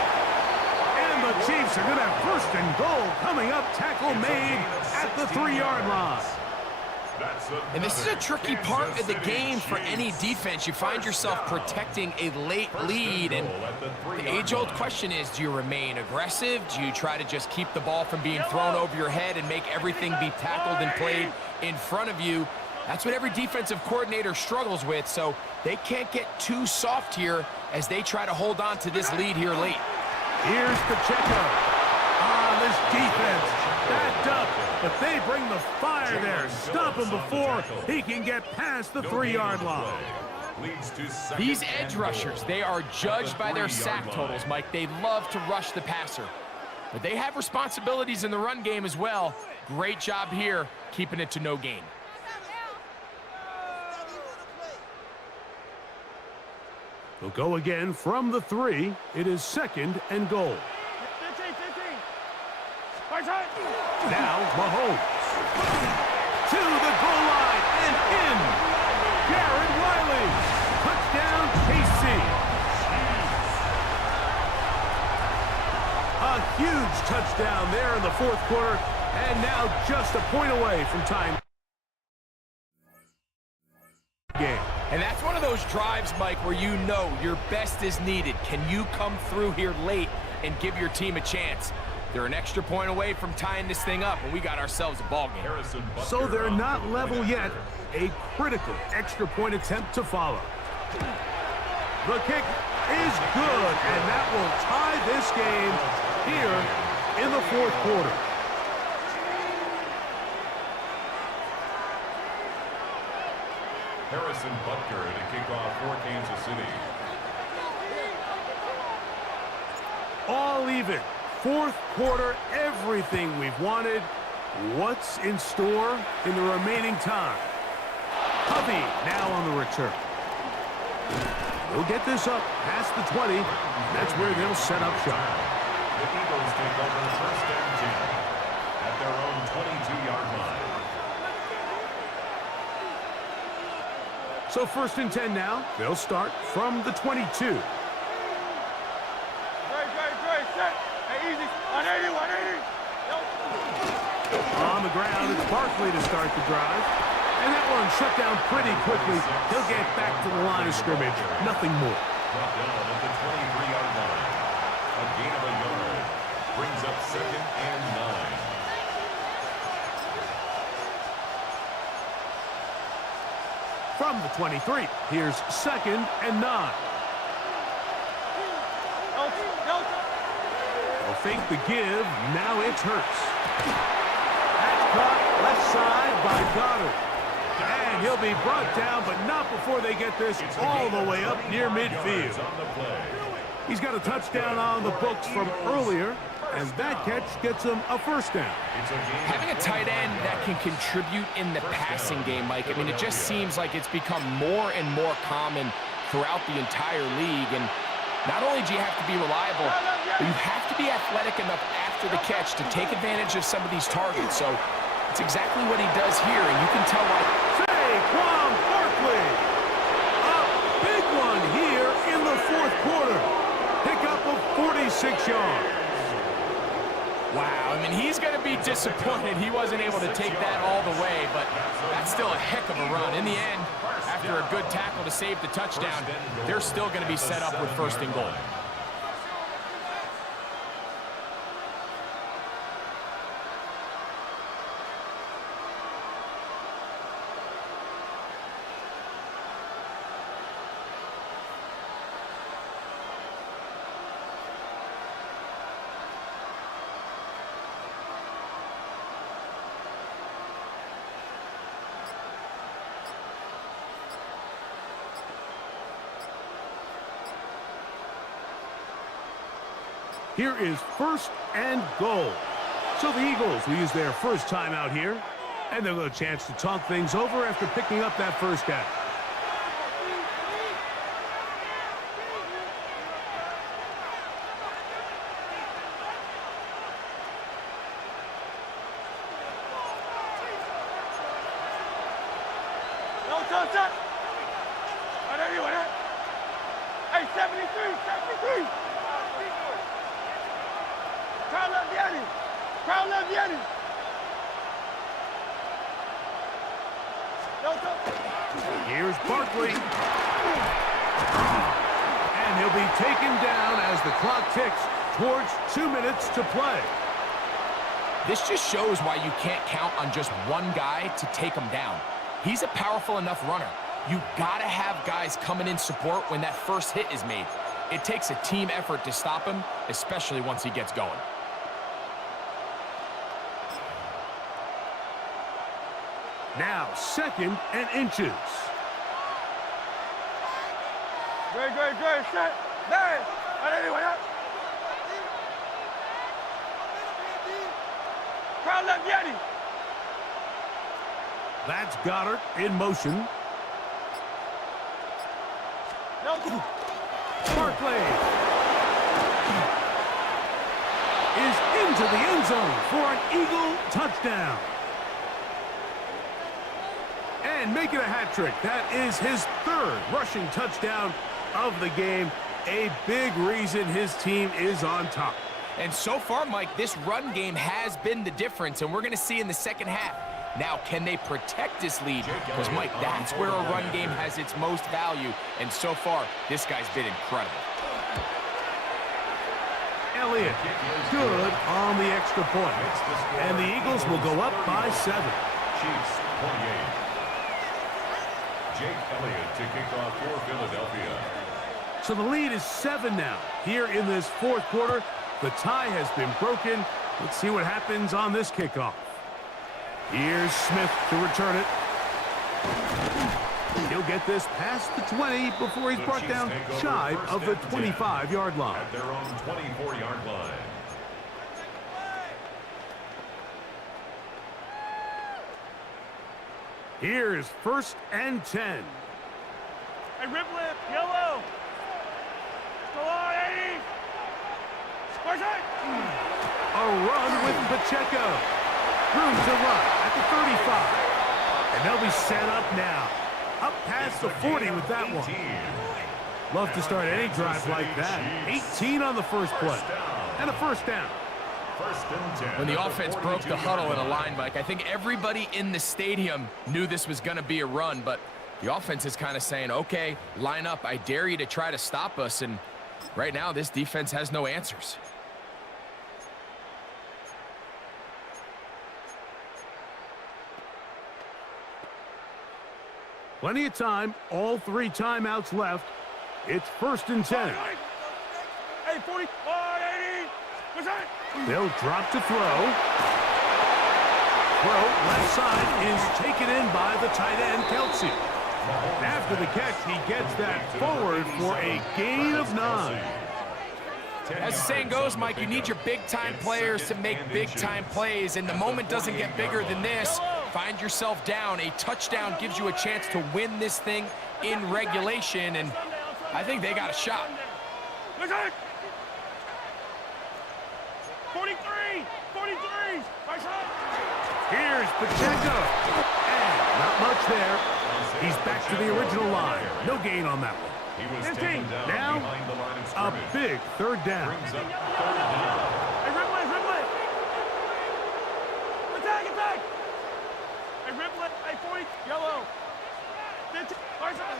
And the Chiefs are going to have 1st and goal coming up. Tackle made at the 3-yard line. And this is a tricky part of the game for any defense. You find yourself protecting a late lead, and the age-old question is, do you remain aggressive? Do you try to just keep the ball from being thrown over your head and make everything be tackled and played in front of you? That's what every defensive coordinator struggles with, so they can't get too soft here as they try to hold on to this lead here late. Here's Pacheco. This defense backed up, but they bring the fire there. Stop him before he can get past the 3-yard line. These edge rushers, they are judged by their sack totals, Mike. They love to rush the passer, but they have responsibilities in the run game as well. Great job here, keeping it to no gain. They'll go again from the 3. It is 2nd and goal. 15. Now Mahomes. To the goal line and in. Jared Wiley. Touchdown, KC. A huge touchdown there in the fourth quarter. And now just a point away from tying game. And that's one of those drives, Mike, where you know your best is needed. Can you come through here late and give your team a chance? They're an extra point away from tying this thing up, and we got ourselves a ball game. So they're not level yet. A critical extra point attempt to follow. The kick is good, and that will tie this game here in the fourth quarter. Harrison Butker to kick off for Kansas City. All even. Fourth quarter, everything we've wanted. What's in store in the remaining time? Hovey now on the return. He'll get this up past the 20. That's where they'll set up shop. The Eagles take over first and 10 at their own 22-yard line. So first and 10 now. They'll start from the 22. Great, set. Hey, easy. 180, 180. On the ground, it's Barkley to start the drive. And that one shut down pretty quickly. He'll get back to the line of scrimmage. Nothing more. Brought down at the 23-yard line. A gain of a yard. Brings up second and 9. From the 23, here's second and 9. They'll fake the give. Now it's Hurts. That's caught left side by Goddard. And he'll be brought down, but not before they get this all the way up near midfield. He's got a touchdown on the books from earlier, and that catch gets him a first down. Having a tight end that can contribute in the passing game, Mike, I mean, it just seems like it's become more and more common throughout the entire league. And not only do you have to be reliable, but you have to be athletic enough after the catch to take advantage of some of these targets. So it's exactly what he does here, and you can tell why. Saquon Barkley. A big one here in the fourth quarter. Pickup of 46 yards. Wow, I mean, he's going to be disappointed he wasn't able to take that all the way, but that's still a heck of a run. In the end, after a good tackle to save the touchdown, they're still going to be set up with first and goal. Here is first and goal. So the Eagles will use their first time out here, and they'll get a chance to talk things over after picking up that first down. Hey, 73, 73. Crowd love Yeti. Crowd love Yeti. Here's Barkley. And he'll be taken down as the clock ticks towards 2 minutes to play. This just shows why you can't count on just one guy to take him down. He's a powerful enough runner. You gotta have guys coming in support when that first hit is made. It takes a team effort to stop him, especially once he gets going. Now, second and inches. Great, set. There. Crowd love Yeti. That's Goddard in motion. Barkley is into the end zone for an Eagle touchdown. And make it a hat trick. That is his third rushing touchdown of the game. A big reason his team is on top. And so far, Mike, this run game has been the difference, and we're going to see in the second half. Now, can they protect this lead? Because, Mike, that's where a run game has its most value. And so far, this guy's been incredible. Elliott, good on the extra point. And the Eagles will go up by 7. Chiefs, 28. Jake Elliott to kick off for Philadelphia. So the lead is 7 now. Here in this fourth quarter, the tie has been broken. Let's see what happens on this kickoff. Here's Smith to return it. He'll get this past the 20 before he's brought down shy of the 25-yard line. At their own 24-yard line. Here's first and 10. Hey, Riplet, yellow. Go on, 80. Squash it. A run with Pacheco. Room to run at the 35. And they'll be set up now. Up past the 40 with that one. Love to start any drive like that. 18 on the first play. And a first down. When the offense broke the huddle in a line, Mike, I think everybody in the stadium knew this was going to be a run, but the offense is kind of saying, okay, line up. I dare you to try to stop us. And right now, this defense has no answers. Plenty of time. All 3 timeouts left. It's 1st and 10. Hey, 40. 80. What's that? They'll drop to throw. Throw left side is taken in by the tight end, Kelsey. After the catch, he gets that forward for a gain of 9. As the saying goes, Mike, you need your big-time players to make big-time plays, and the moment doesn't get bigger than this. Find yourself down. A touchdown gives you a chance to win this thing in regulation, and I think they got a shot. 43! 43! Right side! Here's Pacheco. And not much there. He's back to the original line. No gain on that one. He was 15. taken down Now, behind the line of a scrimmage. big 3rd down. Brings up 3rd down. Hey, Riplet, Riplet! Attack, attack! Hey, Riplet, hey, 40, yellow. 15, right side.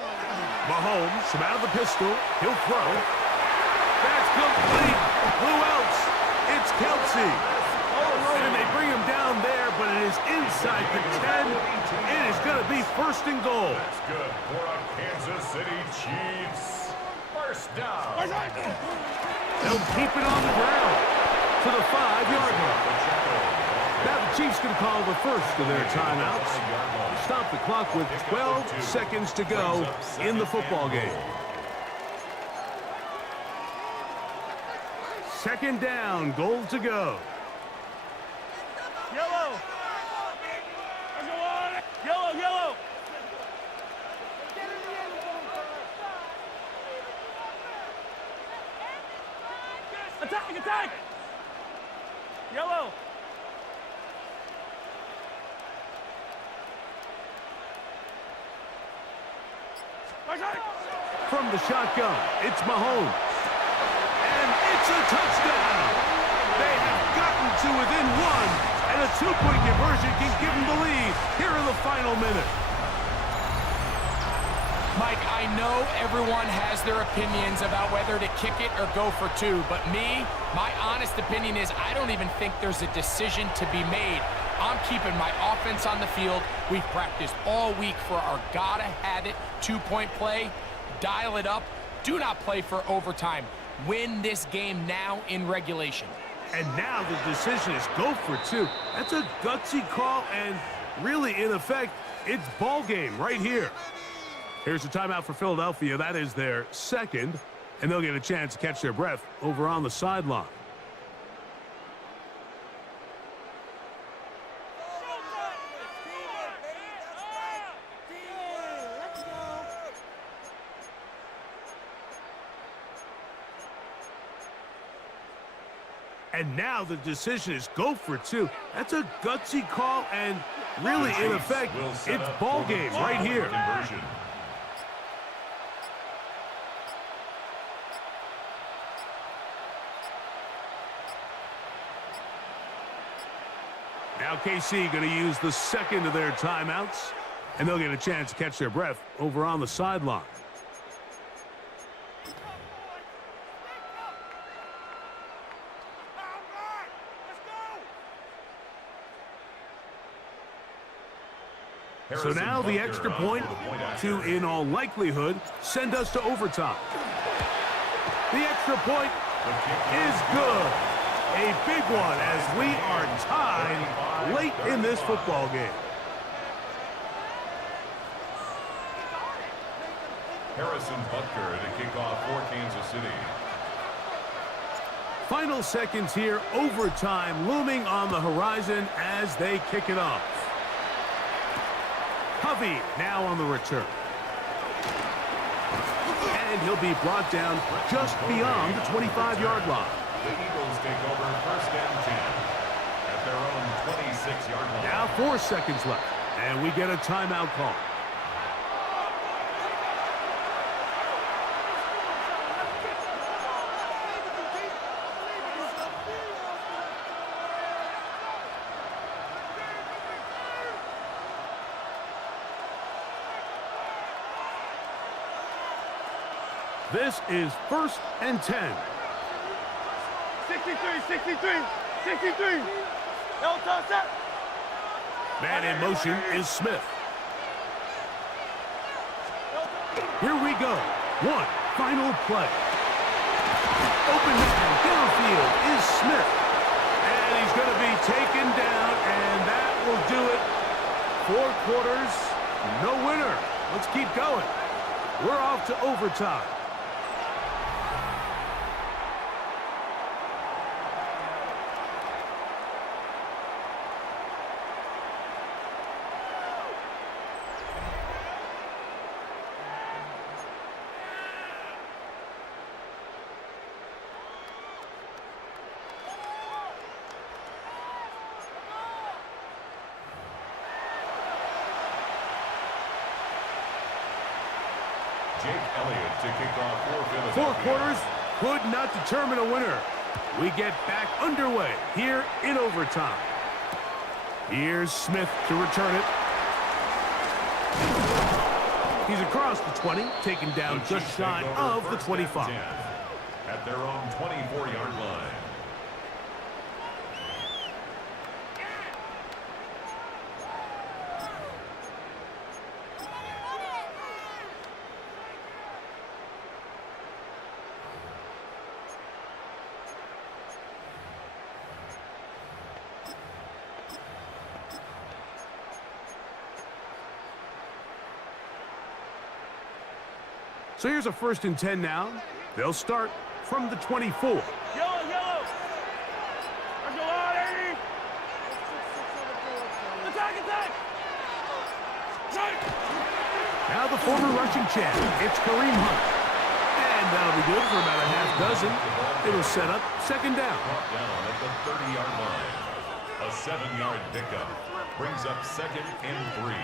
Mahomes from out of the pistol. He'll throw. That's complete. Who else? It's Kelsey. And they bring him down there, but it is inside the 10. It is going to be 1st and goal. That's good for our Kansas City Chiefs. First down. Right side. They'll keep it on the ground to the 5-yard line. Now the Chiefs can call the first of their timeouts. Stop the clock with 12 seconds to go in the football game. 2nd down, goal to go. Yellow. Let's go on. Yellow, yellow. Attack, attack. Yellow. Right side. From the shotgun, it's Mahomes. And it's a touchdown. They have gotten to within 1. And a 2-point conversion can give them the lead here in the final minute. Mike, I know everyone has their opinions about whether to kick it or go for 2, but my honest opinion is I don't even think there's a decision to be made. I'm keeping my offense on the field. We've practiced all week for our gotta-have-it 2-point play. Dial it up. Do not play for overtime. Win this game now in regulation. And now the decision is go for 2. That's a gutsy call, and really, in effect, it's ball game right here. Here's a timeout for Philadelphia. That is their 2nd, and they'll get a chance to catch their breath over on the sideline. And now the decision is go for 2. That's a gutsy call, and really, in effect, it's ball game right here. Conversion. Now KC going to use the 2nd of their timeouts, and they'll get a chance to catch their breath over on the sideline. So now the extra point to, in all likelihood, send us to overtime. The extra point is good. A big one as we are tied late in this football game. Harrison Butker to kick off for Kansas City. Final seconds here, overtime looming on the horizon as they kick it off. Hovey now on the return. And he'll be brought down just beyond the 25-yard line. The Eagles take over first and 10 at their own 26-yard line. Now 4 seconds left, and we get a timeout call. This is first and 10. 63, 63, 63. No toss up. Man in motion is Smith. Here we go. One final play. Open man downfield is Smith. And he's going to be taken down, and that will do it. 4 quarters, no winner. Let's keep going. We're off to overtime. Jake Elliott to kick off for Philadelphia. 4 quarters could not determine a winner. We get back underway here in overtime. Here's Smith to return it. He's across the 20, taken down just shy of the 25. At their own 24-yard line. So here's a first and 10 now. They'll start from the 24. Yellow, yellow. Let's go on, 80. Attack, attack. Now the former Russian champ, it's Kareem Hunt. And that'll be good for about a half dozen. It'll set up second down. Brought down at the 30-yard line. A 7-yard pickup brings up second and 3.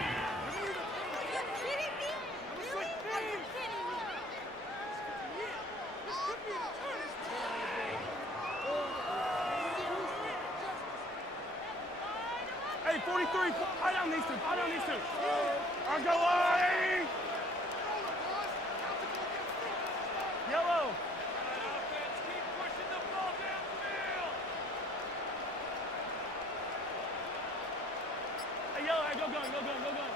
Hey, 43. I down these two. I down these two. I'll go on, 80. Yellow. Keep pushing the ball downfield. Hey, yellow. Hey, go gun, go gun, go gun.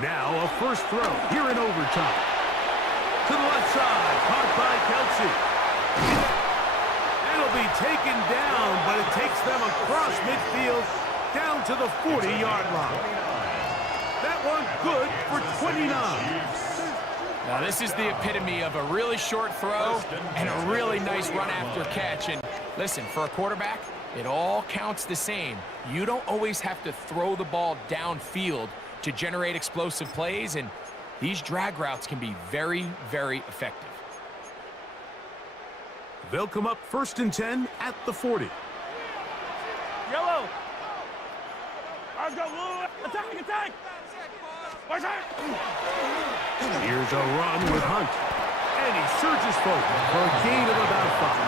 Now a first throw here in overtime. To the left side, caught by Kelsey. It'll be taken down, but it takes them across midfield down to the 40-yard line. That one good for 29. Now this is the epitome of a really short throw and a really nice run after catch. And listen, for a quarterback, it all counts the same. You don't always have to throw the ball downfield to generate explosive plays, and these drag routes can be very, very effective. They'll come up first and 10 at the 40. Yellow. I'll go blue. Attack, attack. Watch out. Here's a run with Hunt. And he surges forward for a gain of about 5.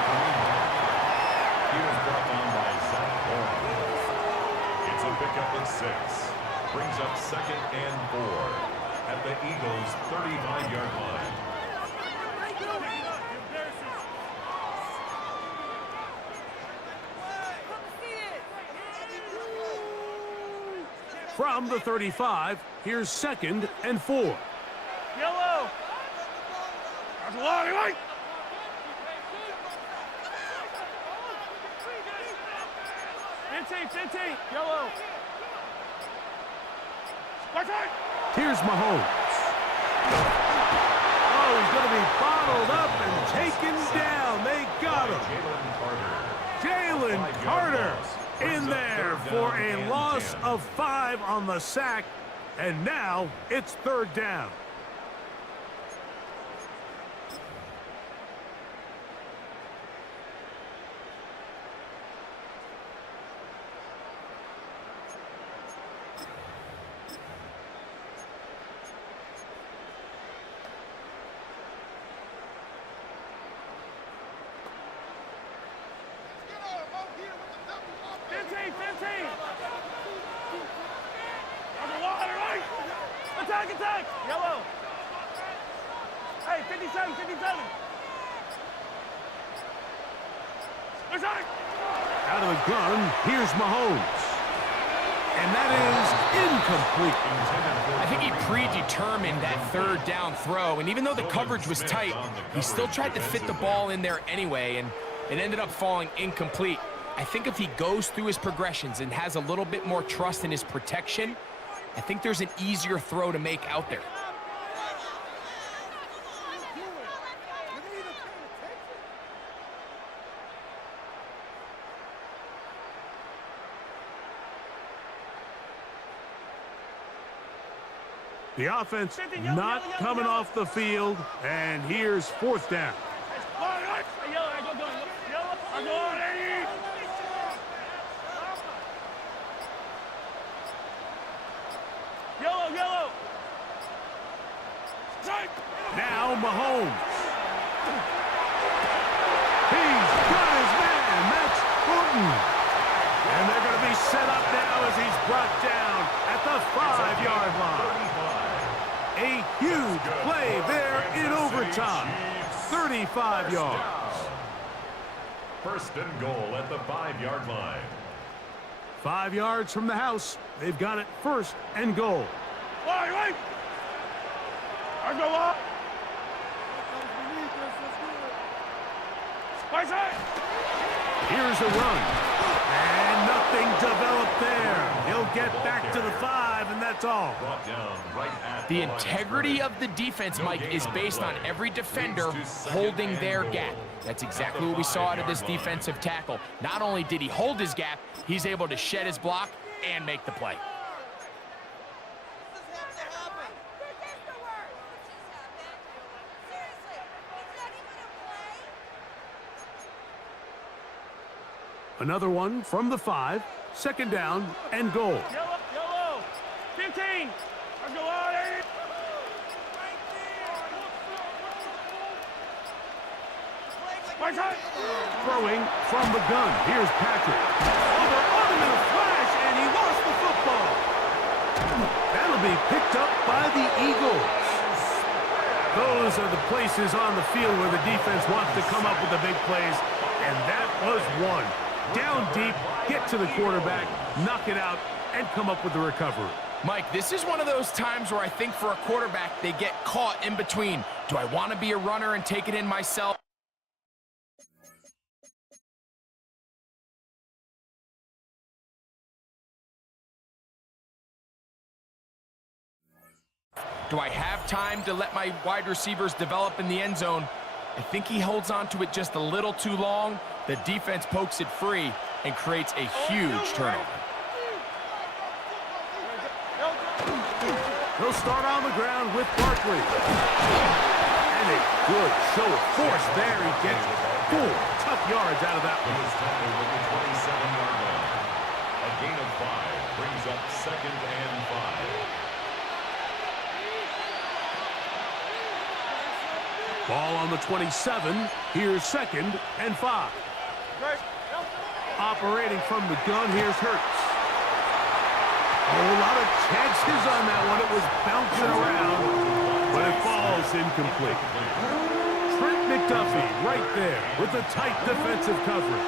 He was brought down by Zach Bourne. It's a pickup of 6. Brings up second and 4 at the Eagles' 35-yard line. From the 35, here's second and 4. Yellow. That's a lot, right? Fifteen. Yellow. Watch out. Here's Mahomes. Oh, he's going to be bottled up and taken down. They got him. Jalen Carter in there for a loss of 5 on the sack. And now it's third down. Attack, attack! Yellow. Hey, 57, 57. Attack! Out of the gun, here's Mahomes. And that is incomplete. I think he predetermined that third down throw, and even though the coverage was tight, he still tried to fit the ball in there anyway, and it ended up falling incomplete. I think if he goes through his progressions and has a little bit more trust in his protection, I think there's an easier throw to make out there. The offense not coming off the field, and here's fourth down. Yellow. Now Mahomes. He's got his man. That's Putin. And they're going to be set up now as he's brought down at the 5-yard line. A huge play there in overtime. 35 yards. First and goal at the 5-yard line. 5 yards from the house. They've got it first and goal. Right. I go up. Here's a run. And nothing developed there. He'll get back to the 5, and that's all. Brought down right at The integrity of the defense, Mike, is based on every defender holding their gap. That's exactly what we saw out of this defensive tackle. Not only did he hold his gap, he's able to shed his block and make the play. Another one from the 5. Second down and goal. Yellow. 15. I go out. Throwing from the gun. Here's Patrick. Oh, they're on him in a flash, and he lost the football. That'll be picked up by the Eagles. Those are the places on the field where the defense wants to come up with the big plays, and that was one. Down deep, get to the quarterback, knock it out, and come up with the recovery. Mike, this is one of those times where I think for a quarterback, they get caught in between. Do I want to be a runner and take it in myself? Do I have time to let my wide receivers develop in the end zone? I think he holds on to it just a little too long. The defense pokes it free and creates a huge turnover. He'll start on the ground with Barkley. And a good show of force there. He gets 4 tough yards out of that one. He was tackled at the 27-yard line. A gain of 5 brings up second and 5. Ball on the 27. Here's second and 5. Operating from the gun, here's Hurts. A lot of chances on that one. It was bouncing around, but it falls incomplete. Trent McDuffie right there with the tight defensive coverage.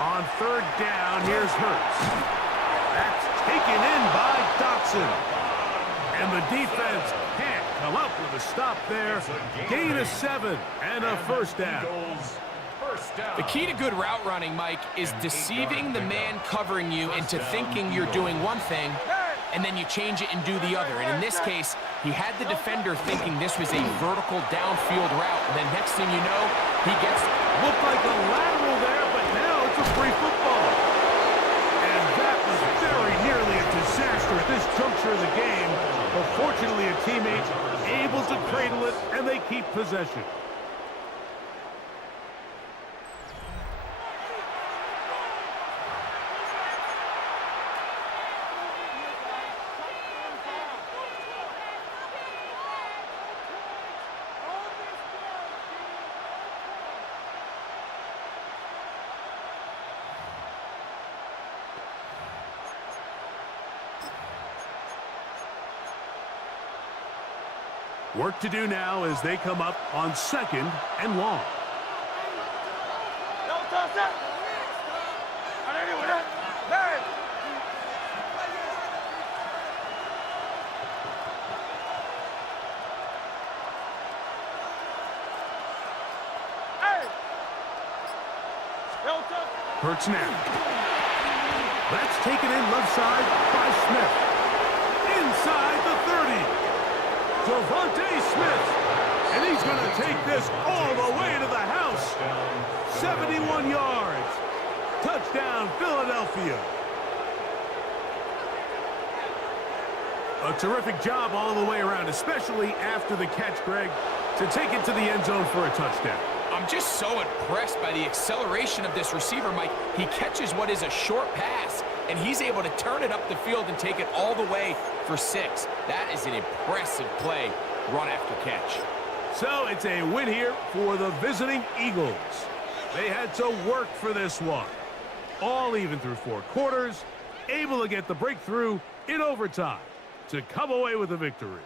On third down, here's Hurts. That's taken in by Dotson. And the defense can't come up with a stop there. Gain of 7 and a first down. The key to good route running, Mike, is deceiving the man covering you into thinking you're doing one thing, and then you change it and do the other. And in this case, he had the defender thinking this was a vertical downfield route. And then next thing you know, he gets... Looked like a lateral there, but now it's a free football. And that was very nearly a disaster at this juncture of the game. But fortunately, a teammate able to cradle it, and they keep possession. Work to do now as they come up on 2nd and long. Hurts now. That's taken in left side by Smith. Inside the 30. Devontae Smith. And he's going to take this all the way to the house. 71 yards. Touchdown, Philadelphia. A terrific job all the way around, especially after the catch, Greg, to take it to the end zone for a touchdown. I'm just so impressed by the acceleration of this receiver, Mike. He catches what is a short pass, and he's able to turn it up the field and take it all the way for 6. That is an impressive play, run after catch. So it's a win here for the visiting Eagles. They had to work for this one. All even through 4 quarters, able to get the breakthrough in overtime to come away with a victory.